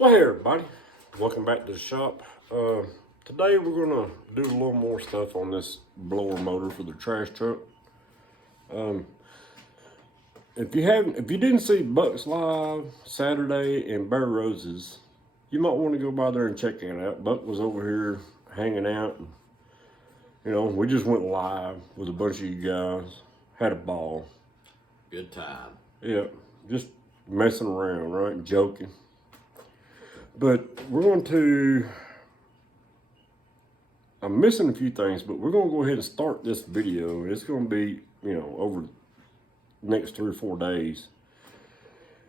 Well, hey everybody, welcome back to the shop. Today we're gonna do a little more stuff on this blower motor for the trash truck. If you didn't see Bucks Live Saturday and Bear Roses, you might want to go by there and check it out. Buck was over here hanging out. And, we just went live with a bunch of you guys, had a ball. Good time. Yeah, just messing around, right, joking. But we're going to, I'm missing a few things, but we're going to go ahead and start this video. It's going to be, over the next 3 or 4 days.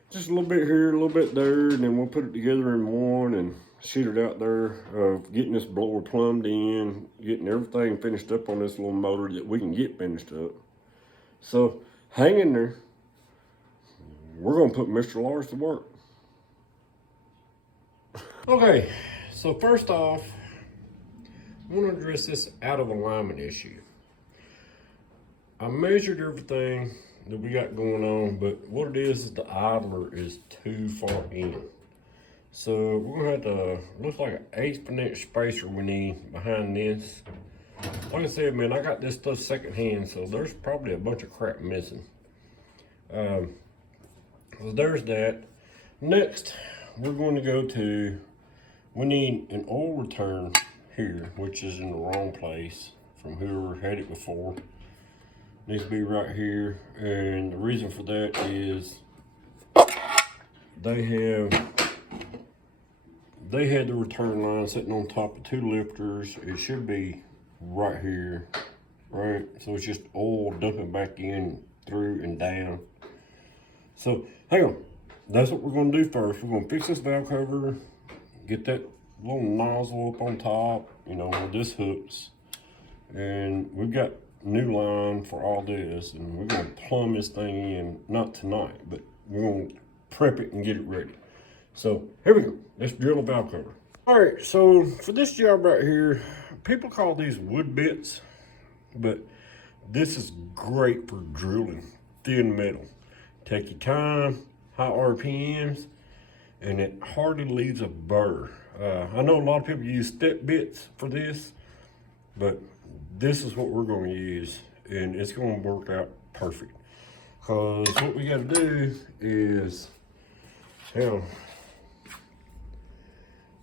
Just a little bit here, a little bit there, and then we'll put it together in one and shoot it out there. Getting this blower plumbed in, getting everything finished up on this little motor that we can get finished up. So hang in there. We're going to put Mr. Lars to work. Okay, so first off, I want to address this out of alignment issue. I measured everything that we got going on, but what it is the idler is too far in. So we're gonna have to, looks like an 1/8 spacer we need behind this. Like I said, man, I got this stuff secondhand, so there's probably a bunch of crap missing. So there's that. Next, we're going to go to, we need an oil return here, which is in the wrong place from whoever had it before. Needs to be right here, and the reason for that is they had the return line sitting on top of 2 lifters. It should be right here, right? So it's just oil dumping back in, through and down. So hang on, that's what we're gonna do first. We're gonna fix this valve cover, get that little nozzle up on top, where this hooks, and we've got new line for all this, and we're gonna plumb this thing in, not tonight, but we're gonna prep it and get it ready. So here we go, let's drill the valve cover. All right, so for this job right here, people call these wood bits, but this is great for drilling thin metal. Take your time, high RPMs, and it hardly leaves a burr. I know a lot of people use step bits for this, but this is what we're going to use, and it's going to work out perfect. Because what we got to do is,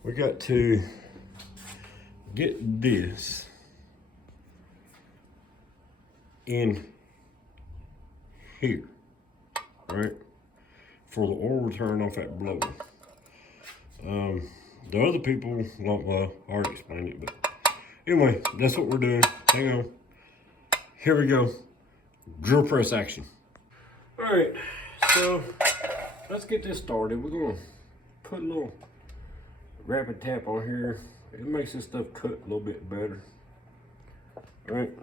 we got to get this in here, right, for the oil return off that blower. The other people, well, I already explained it, but anyway, that's what we're doing. Hang on. Here we go. Drill press action. All right, so let's get this started. We're gonna put a little rapid tap on here. It makes this stuff cut a little bit better. All right.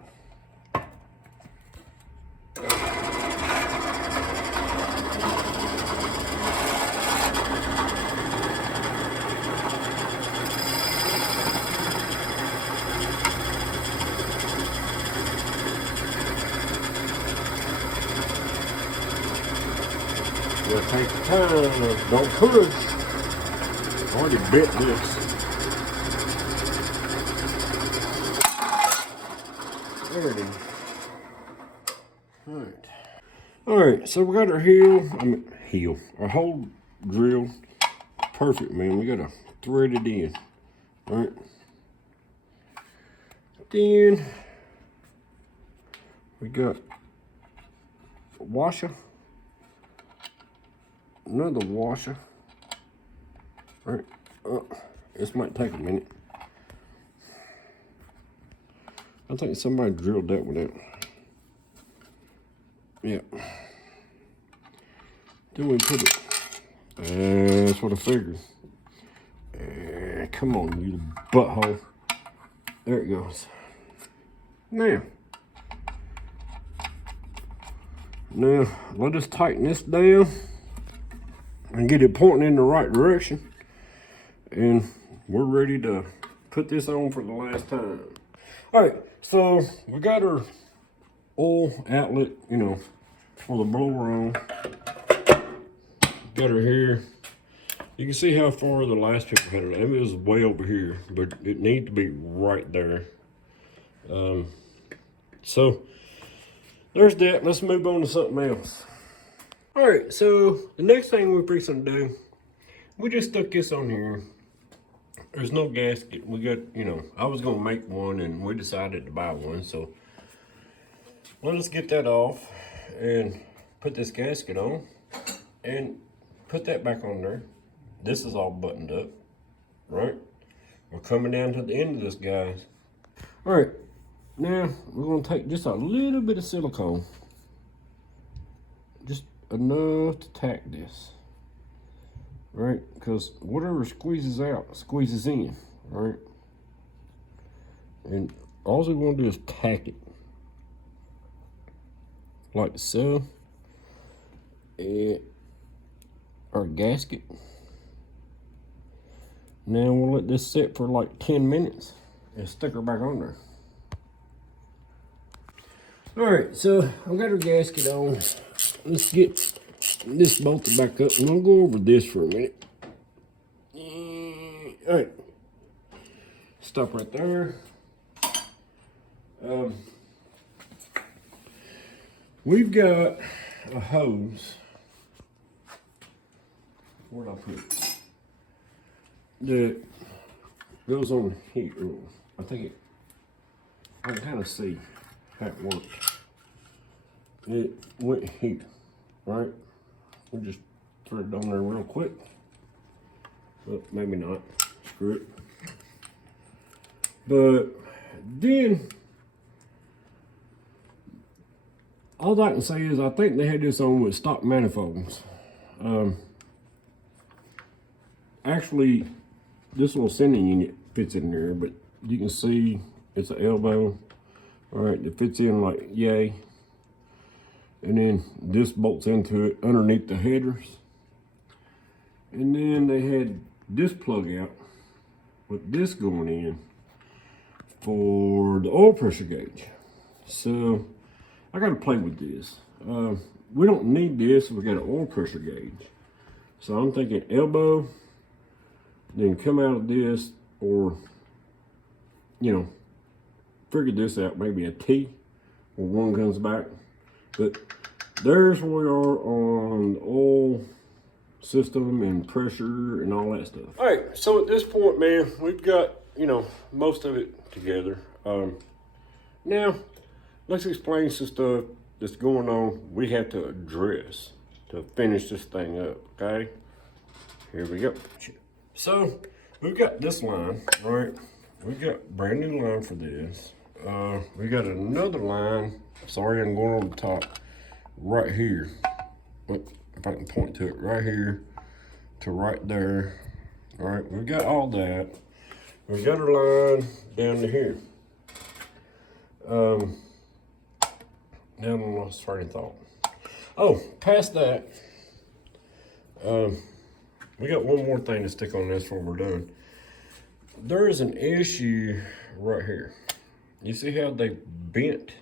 Take your time, don't push. Already bit this. There it is. Alright, so we got our our hole drilled. Perfect, man. We gotta thread it in. Alright. Then we got a washer. Another washer. All right, this might take a minute. I think somebody drilled that one out. Yeah. Then we put it. That's what I figured. Come on, you butthole. There it goes. Now let us tighten this down and get it pointing in the right direction, and we're ready to put this on for the last time. All right, so we got our oil outlet, for the blower on. Got her here. You can see how far the last people had it. It was way over here, but it needs to be right there. So there's that. Let's move on to something else. All right, so the next thing we're fixing to do, we just stuck this on here. There's no gasket. We got, I was gonna make one and we decided to buy one. So let us get that off and put this gasket on and put that back on there. This is all buttoned up, right? We're coming down to the end of this, guys. All right, now we're gonna take just a little bit of silicone, just enough to tack this, right? Because whatever squeezes out, squeezes in, right? And all we want to do is tack it, like so. And our gasket. Now we'll let this sit for like 10 minutes and stick her back on there. All right, so I've got our gasket on. Let's get this bolted back up. And I'll go over this for a minute. All right, stop right there. We've got a hose. Where'd I put it? That goes on here. I think I can kind of see how it works. It went here, right? We just threw it on there real quick. But maybe not. Screw it. But then, all I can say is I think they had this on with stock manifolds. Actually, this little sending unit fits in there, but you can see it's an elbow. All right, it fits in like yay. And then this bolts into it underneath the headers. And then they had this plug out with this going in for the oil pressure gauge. So I got to play with this. We don't need this. We got an oil pressure gauge. So I'm thinking elbow, then come out of this, or figure this out, maybe a T where one comes back. But there's where we are on the oil system and pressure and all that stuff. All right, so at this point, man, we've got most of it together. Now let's explain some stuff that's going on we have to address to finish this thing up. Okay, here we go. So we've got this line, right? We've got brand new line for this. We got another line. Sorry, I'm going on the top right here. If I can point to it, right here to right there. All right, we've got all that. We've got our line down to here. Now I'm lost train of thought. Oh, past that, we got one more thing to stick on this before we're done. There is an issue right here. You see how they bent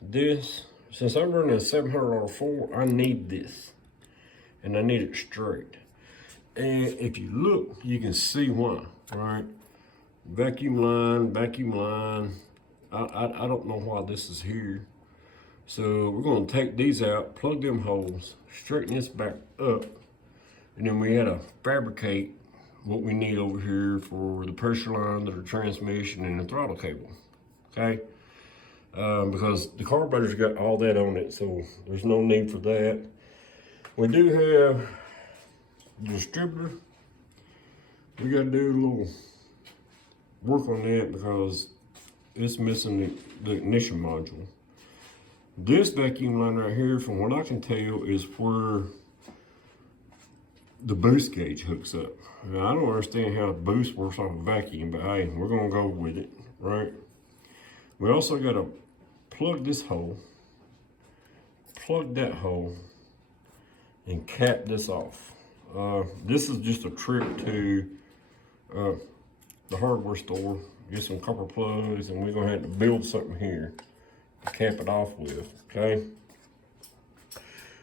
this? Since I'm running a 700R4, I need this. And I need it straight. And if you look, you can see why, right? Vacuum line. I don't know why this is here. So we're gonna take these out, plug them holes, straighten this back up, and then we had to fabricate what we need over here for the pressure line, the transmission, and the throttle cable, okay? Because the carburetor's got all that on it, so there's no need for that. We do have the distributor. We gotta do a little work on that because it's missing the ignition module. This vacuum line right here, from what I can tell, is where the boost gauge hooks up. Now, I don't understand how the boost works off a vacuum, but hey, we're gonna go with it, right? We also gotta plug this hole, plug that hole, and cap this off. This is just a trip to the hardware store, get some copper plugs, and we're gonna have to build something here to cap it off with, okay?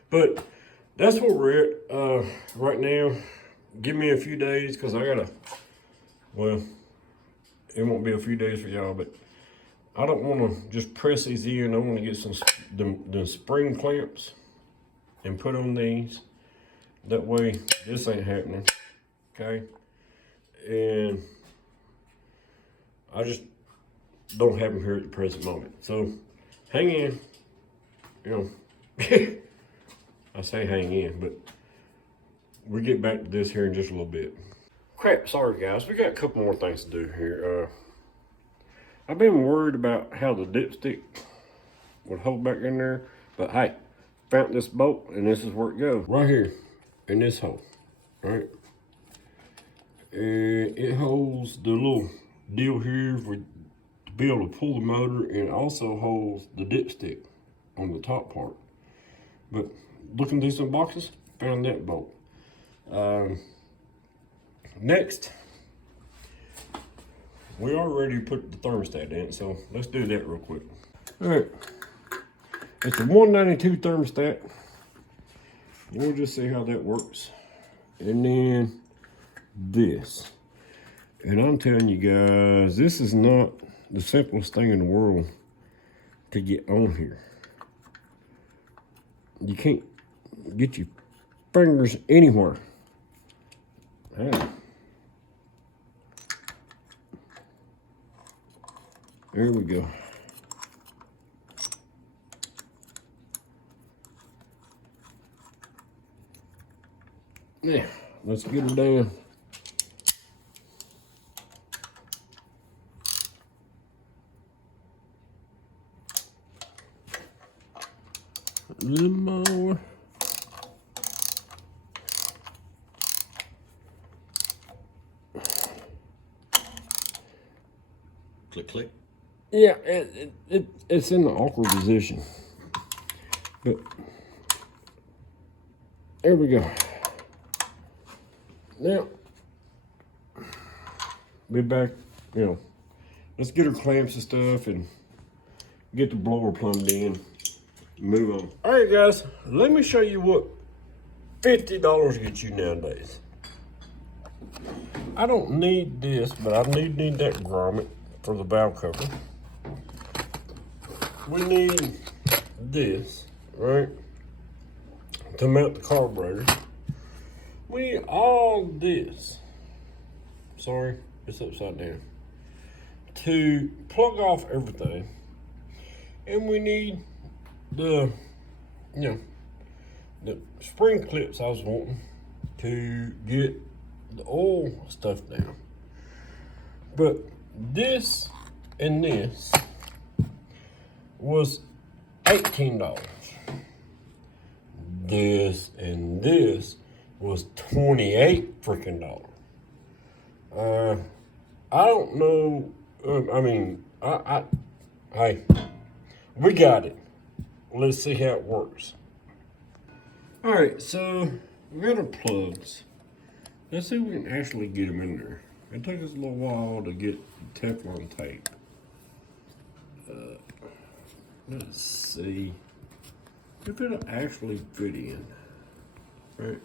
But that's where we're at right now. give me a few days because I gotta, well, it won't be a few days for y'all, but I don't want to just press these in. I want to get some the spring clamps and put on these. That way, this ain't happening, okay? And I just don't have them here at the present moment. So, hang in, you know. I say hang in, but we'll get back to this here in just a little bit. Crap, sorry guys, we got a couple more things to do here. I've been worried about how the dipstick would hold back in there, but hey, found this bolt and this is where it goes. Right here, in this hole, right? And it holds the little deal here to be able to pull the motor, and it also holds the dipstick on the top part. But looking through some boxes, found that bolt. Next, we already put the thermostat in, so let's do that real quick. All right, it's a 192 thermostat. We'll just see how that works. And then this. And I'm telling you guys, this is not the simplest thing in the world to get on here. You can't get your fingers anywhere. Hey. There we go. Yeah, let's get her down. A little more. Click, click. Yeah, it's in the awkward position. But there we go. Now, be back, you know, let's get our clamps and stuff and get the blower plumbed in, move on. All right, guys, let me show you what $50 gets you nowadays. I don't need this, but I need that grommet for the valve cover. We need this, right, to mount the carburetor. We need all this. Sorry, it's upside down. To plug off everything. And we need the, you know, the spring clips I was wanting to get the oil stuff down. But this and this was $18. This and this was $28 freaking dollars. I don't know. I mean, hey, we got it. Let's see how it works. All right, so we got our plugs. Let's see if we can actually get them in there. It took us a little while to get Teflon tape. Let's see if it'll actually fit in. Right.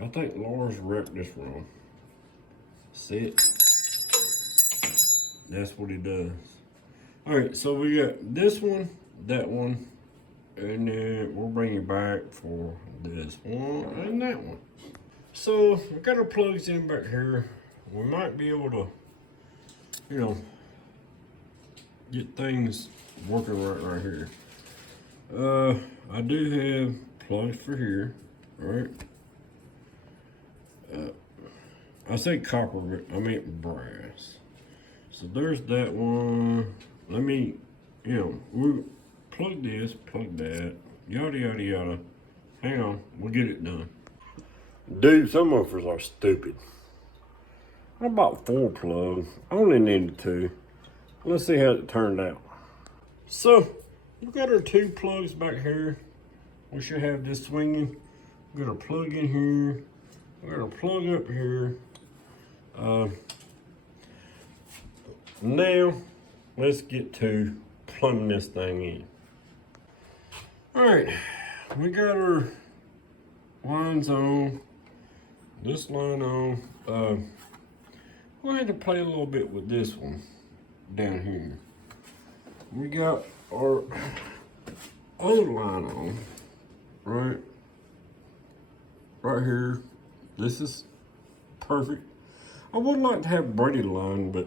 I think Laura's wrapped this wrong. See it? That's what he does. All right, so we got this one, that one, and then we'll bring you back for this one and that one. So we got our plugs in back here. We might be able to, you know, get things working right here. I do have plugs for here, right? I say copper, but I meant brass. So there's that one. Let me, you know, we plug this, plug that, yada, yada, yada. Hang on, we'll get it done. Dude, some of us are stupid. I bought 4 plugs. I only needed 2. Let's see how it turned out. So, we got our 2 plugs back here. We should have this swinging. We got our plug in here. We got our plug up here. Now, let's get to plumbing this thing in. All right, we got our lines on. this line on. We're gonna have to play a little bit with this one down here. We got our other line on, right here. This is perfect. I would like to have braided line, but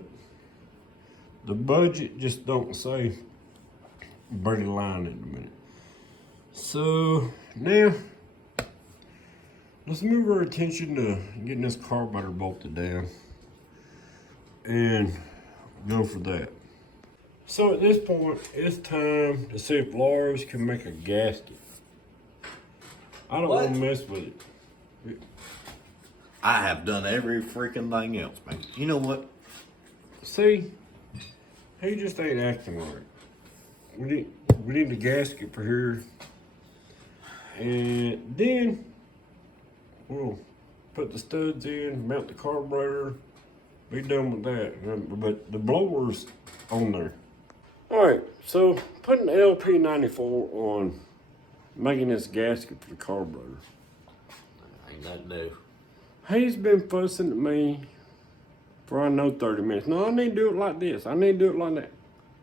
the budget just don't say braided line in a minute. So now let's move our attention to getting this carburetor bolted down and go for that. So at this point, it's time to see if Lars can make a gasket. I don't want to mess with it. I have done every freaking thing else, man. You know what? See, he just ain't acting right. We need the gasket for here, and then we'll put the studs in, mount the carburetor, be done with that. But the blower's on there. All right, so putting LP94 on making this gasket for the carburetor. Ain't nothing new. He's been fussing at me for I know 30 minutes. No, I need to do it like this. I need to do it like that.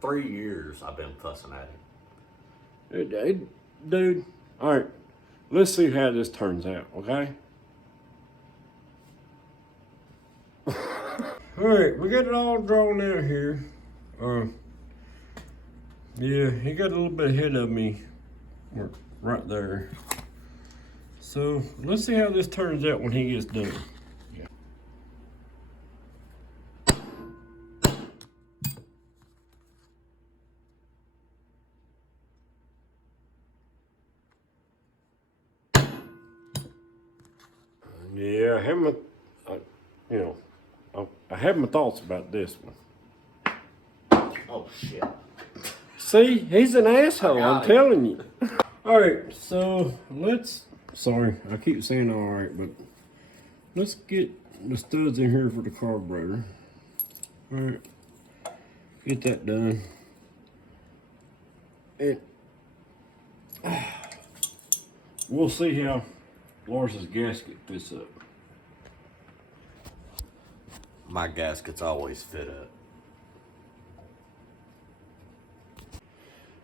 3 years I've been fussing at him. Dude, all right, let's see how this turns out, okay? All right, we got it all drawn out here. Yeah, he got a little bit ahead of me right there. So let's see how this turns out when he gets done. Yeah, I have my thoughts about this one. Oh shit. See, he's an asshole, I'm it. telling you. All right, so sorry, I keep saying all right, but let's get the studs in here for the carburetor. All right, get that done. And we'll see how Lars's gasket fits up. My gaskets always fit up.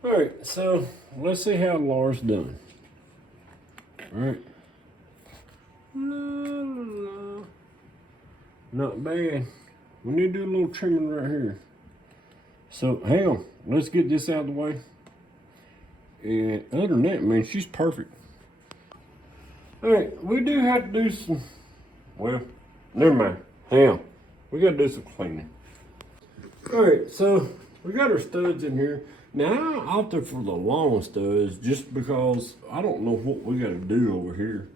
All right, so let's see how Lars done. All right. Not bad. We need to do a little trimming right here. So hang on, let's get this out of the way. And other than that, man, she's perfect. All right, we do have to do some, well, never mind. Hang on, we gotta do some cleaning. All right, so we got our studs in here. Now I opted for the long studs just because I don't know what we gotta do over here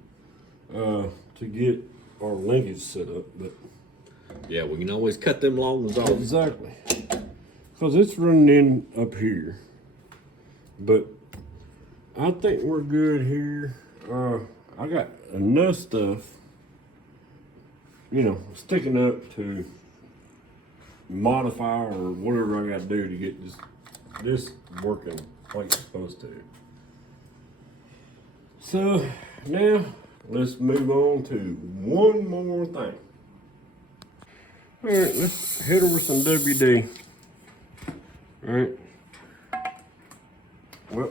to get our linkage set up, but Yeah, we can always cut them long ones off. exactly, because it's running in up here. But I think we're good here. I got enough stuff, sticking up to modify or whatever I got to do to get this working like it's supposed to. So now let's move on to one more thing. All right, let's head over some WD. All right. Well,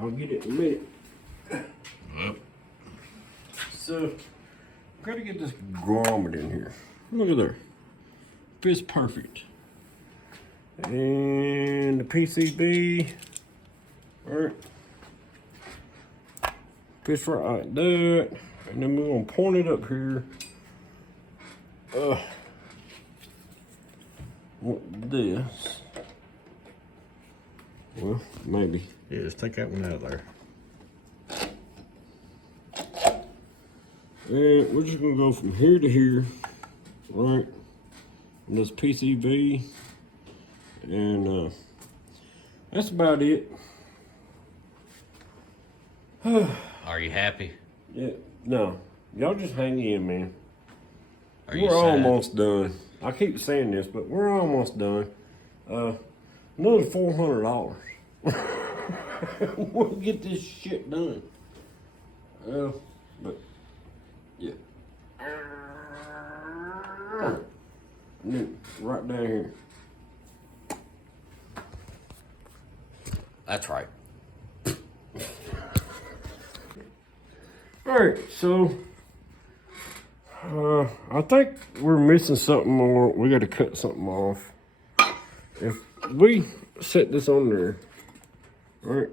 I'll get it in a minute. Yep. So, gotta get this grommet in here. Look at there. Fits perfect. And the PCB, alright. Fits right like that. And then we're gonna point it up here. What this? Well, maybe. Yeah, just take that one out of there. And we're just gonna go from here to here, right? And this PCB, and that's about it. Are you happy? Yeah, no, y'all just hang in, man. Are you We're sad? almost done. I keep saying this, but we're almost done. Another $400. We'll get this shit done. But yeah. And then right down here. That's right. Alright, so I think we're missing something more. We gotta cut something off. If we set this on there, right,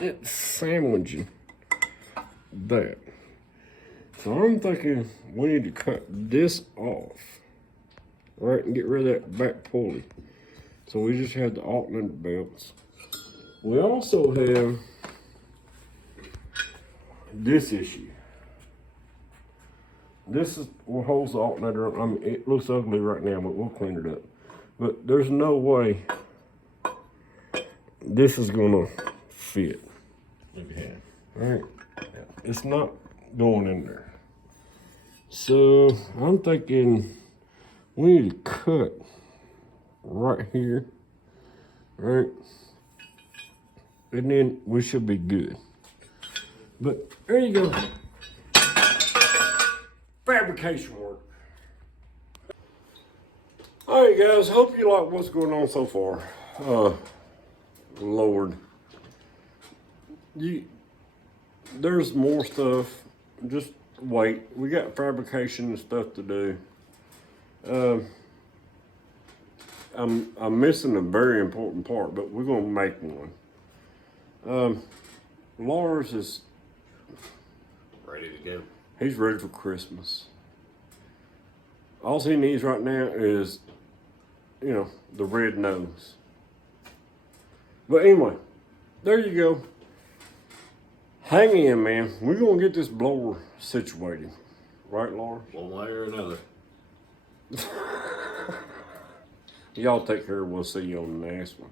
it's sandwiching that. So I'm thinking we need to cut this off, right, and get rid of that back pulley. So we just have the alternator belts. We also have this issue. This is what holds the alternator up. I mean, it looks ugly right now, but we'll clean it up. But there's no way this is gonna fit. Look at that. Right? It's not going in there. So I'm thinking we need to cut right here, right? And then we should be good. But there you go. Fabrication work. All right, guys. Hope you like what's going on so far. Lord, there's more stuff. Just wait. We got fabrication and stuff to do. I'm missing a very important part, but we're gonna make one. Lars is Ready to go. he's ready for Christmas. All he needs right now is, the red nose. But anyway, there you go. Hang in, man. We're gonna get this blower situated, right, Lars? One way or another. Y'all take care. We'll see you on the next one.